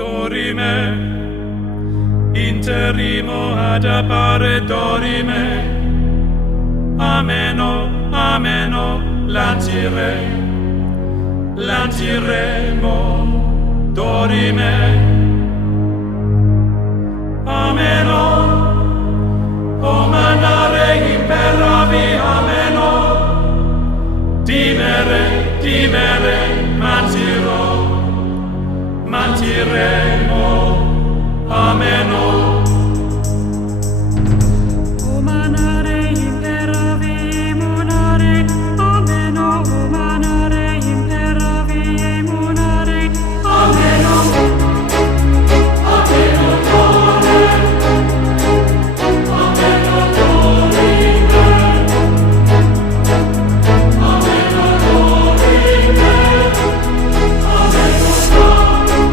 dorime, interimo ad appare dorime, ameno, ameno, lanciremo, dorime, ameno, o mandare imperavi, ameno, dimere, mantiremo.